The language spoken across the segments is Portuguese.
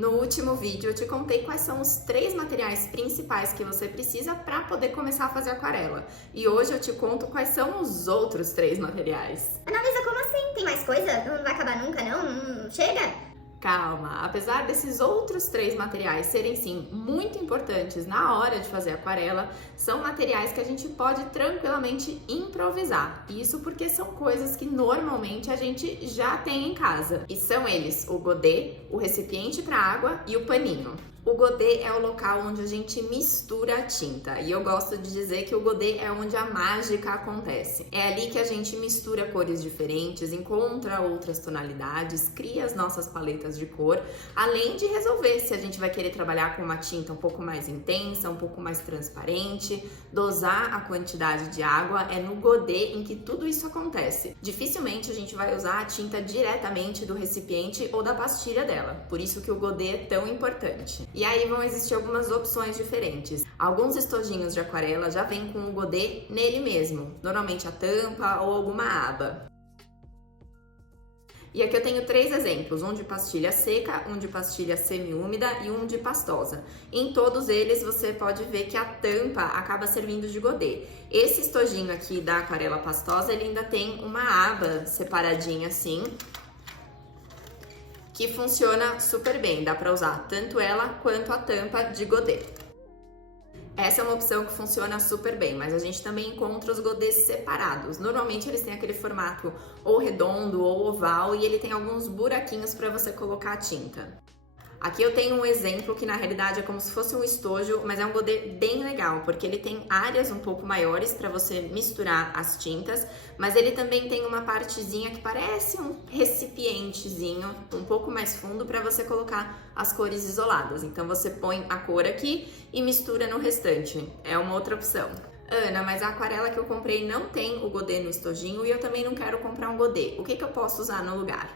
No último vídeo eu te contei quais são os 3 materiais principais que você precisa para poder começar a fazer aquarela. E hoje eu te conto quais são os outros 3 materiais. Analisa, como assim? Tem mais coisa? Não vai acabar nunca, não? Não chega? Calma, apesar desses outros 3 materiais serem sim muito importantes na hora de fazer aquarela, são materiais que a gente pode tranquilamente improvisar. Isso porque são coisas que normalmente a gente já tem em casa. E são eles o godê, o recipiente para água e o paninho. O godê é o local onde a gente mistura a tinta e eu gosto de dizer que o godê é onde a mágica acontece. É ali que a gente mistura cores diferentes, encontra outras tonalidades, cria as nossas paletas de cor, além de resolver se a gente vai querer trabalhar com uma tinta um pouco mais intensa, um pouco mais transparente, dosar a quantidade de água. É no godê em que tudo isso acontece. Dificilmente a gente vai usar a tinta diretamente do recipiente ou da pastilha dela, por isso que o godê é tão importante. E aí vão existir algumas opções diferentes. Alguns estojinhos de aquarela já vêm com o godê nele mesmo, normalmente a tampa ou alguma aba. E aqui eu tenho 3 exemplos, um de pastilha seca, um de pastilha semi-úmida e um de pastosa. Em todos eles você pode ver que a tampa acaba servindo de godê. Esse estojinho aqui da aquarela pastosa, ele ainda tem uma aba separadinha assim, que funciona super bem, dá para usar tanto ela quanto a tampa de godê. Essa é uma opção que funciona super bem, mas a gente também encontra os godês separados. Normalmente eles têm aquele formato ou redondo ou oval e ele tem alguns buraquinhos para você colocar a tinta. Aqui eu tenho um exemplo que na realidade é como se fosse um estojo, mas é um godê bem legal, porque ele tem áreas um pouco maiores para você misturar as tintas, mas ele também tem uma partezinha que parece um recipientezinho um pouco mais fundo para você colocar as cores isoladas. Então você põe a cor aqui e mistura no restante. É uma outra opção. Ana, mas a aquarela que eu comprei não tem o godê no estojinho e eu também não quero comprar um godê. O que eu posso usar no lugar?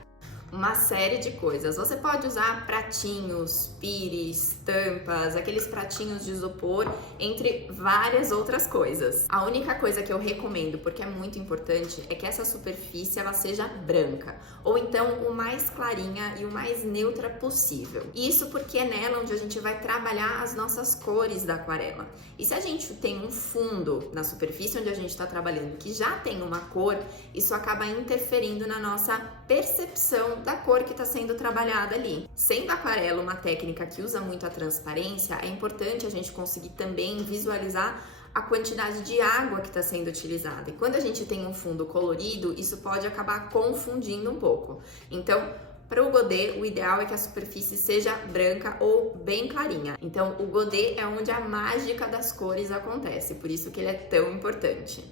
Uma série de coisas. Você pode usar pratinhos, pires, tampas, aqueles pratinhos de isopor, entre várias outras coisas. A única coisa que eu recomendo, porque é muito importante, é que essa superfície ela seja branca, ou então o mais clarinha e o mais neutra possível. Isso porque é nela onde a gente vai trabalhar as nossas cores da aquarela. E se a gente tem um fundo na superfície onde a gente está trabalhando que já tem uma cor, isso acaba interferindo na nossa percepção da cor que está sendo trabalhada ali. Sendo a aquarela uma técnica que usa muito a transparência, é importante a gente conseguir também visualizar a quantidade de água que está sendo utilizada. E quando a gente tem um fundo colorido, isso pode acabar confundindo um pouco. Então, para o godê, o ideal é que a superfície seja branca ou bem clarinha. Então, o godê é onde a mágica das cores acontece, por isso que ele é tão importante.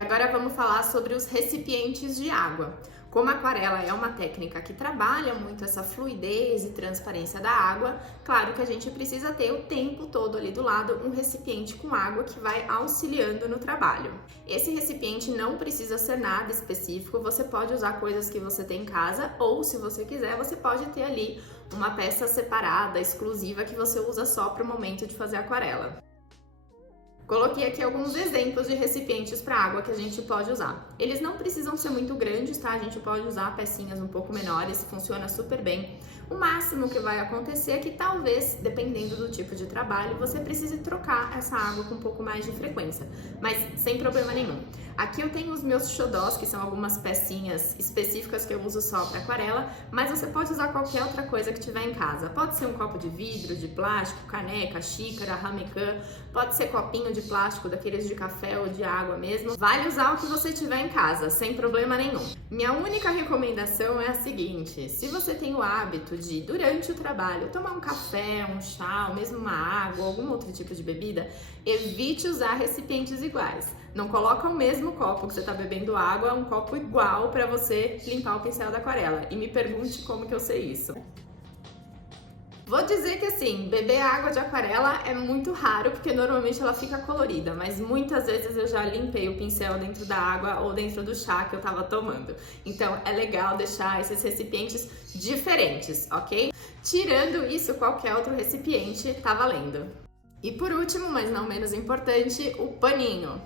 Agora vamos falar sobre os recipientes de água. Como a aquarela é uma técnica que trabalha muito essa fluidez e transparência da água, claro que a gente precisa ter o tempo todo ali do lado um recipiente com água que vai auxiliando no trabalho. Esse recipiente não precisa ser nada específico, você pode usar coisas que você tem em casa ou, se você quiser, você pode ter ali uma peça separada, exclusiva, que você usa só para o momento de fazer aquarela. Coloquei aqui alguns exemplos de recipientes para água que a gente pode usar. Eles não precisam ser muito grandes, tá? A gente pode usar pecinhas um pouco menores, funciona super bem. O máximo que vai acontecer é que talvez, dependendo do tipo de trabalho, você precise trocar essa água com um pouco mais de frequência, mas sem problema nenhum. Aqui eu tenho os meus xodós, que são algumas pecinhas específicas que eu uso só para aquarela, mas você pode usar qualquer outra coisa que tiver em casa. Pode ser um copo de vidro, de plástico, caneca, xícara, ramecã, pode ser copinho de plástico, daqueles de café ou de água mesmo. Vale usar o que você tiver em casa, sem problema nenhum. Minha única recomendação é a seguinte: se você tem o hábito de, durante o trabalho, tomar um café, um chá, ou mesmo uma água, algum outro tipo de bebida, evite usar recipientes iguais. Não coloca o mesmo copo que você está bebendo água, um copo igual para você limpar o pincel da aquarela. E me pergunte como que eu sei isso. Vou dizer que assim, beber água de aquarela é muito raro, porque normalmente ela fica colorida, mas muitas vezes eu já limpei o pincel dentro da água ou dentro do chá que eu tava tomando. Então é legal deixar esses recipientes diferentes, ok? Tirando isso, qualquer outro recipiente tá valendo. E por último, mas não menos importante, o paninho.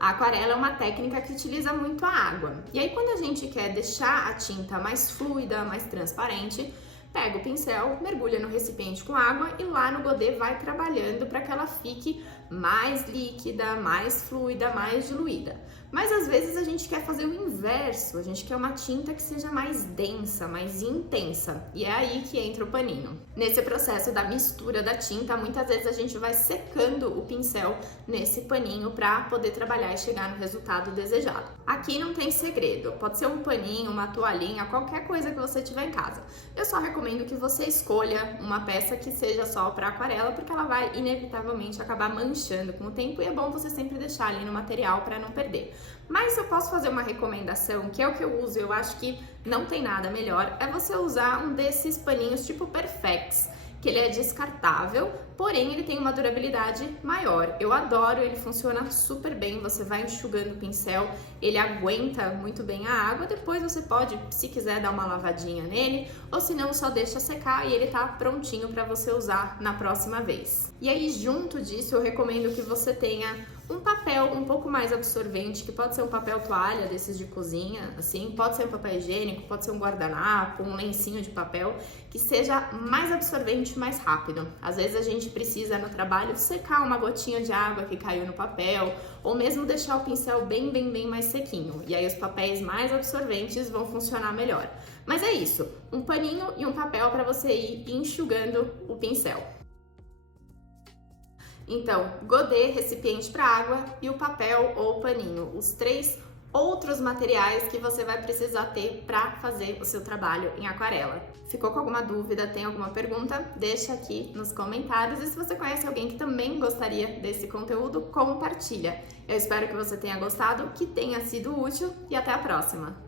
A aquarela é uma técnica que utiliza muito a água. E aí quando a gente quer deixar a tinta mais fluida, mais transparente, pega o pincel, mergulha no recipiente com água e lá no godê vai trabalhando para que ela fique mais líquida, mais fluida, mais diluída. Mas às vezes a gente quer fazer o inverso, a gente quer uma tinta que seja mais densa, mais intensa, e é aí que entra o paninho. Nesse processo da mistura da tinta, muitas vezes a gente vai secando o pincel nesse paninho para poder trabalhar e chegar no resultado desejado. Aqui não tem segredo, pode ser um paninho, uma toalhinha, qualquer coisa que você tiver em casa. Eu só recomendo que você escolha uma peça que seja só para aquarela, porque ela vai inevitavelmente acabar manchando com o tempo e é bom você sempre deixar ali no material para não perder. Mas eu posso fazer uma recomendação, que é o que eu uso, eu acho que não tem nada melhor, é você usar um desses paninhos tipo Perfex, que ele é descartável, porém ele tem uma durabilidade maior. Eu adoro, ele funciona super bem, você vai enxugando o pincel, ele aguenta muito bem a água, depois você pode, se quiser, dar uma lavadinha nele, ou se não, só deixa secar e ele tá prontinho para você usar na próxima vez. E aí, junto disso, eu recomendo que você tenha um papel um pouco mais absorvente, que pode ser um papel toalha desses de cozinha, assim, pode ser um papel higiênico, pode ser um guardanapo, um lencinho de papel, que seja mais absorvente, mais rápido. Às vezes a gente precisa no trabalho secar uma gotinha de água que caiu no papel, ou mesmo deixar o pincel bem mais sequinho. E aí os papéis mais absorventes vão funcionar melhor. Mas é isso, um paninho e um papel para você ir enxugando o pincel. Então, godê, recipiente para água e o papel ou paninho, os 3 outros materiais que você vai precisar ter para fazer o seu trabalho em aquarela. Ficou com alguma dúvida, tem alguma pergunta? Deixa aqui nos comentários e se você conhece alguém que também gostaria desse conteúdo, compartilha. Eu espero que você tenha gostado, que tenha sido útil e até a próxima!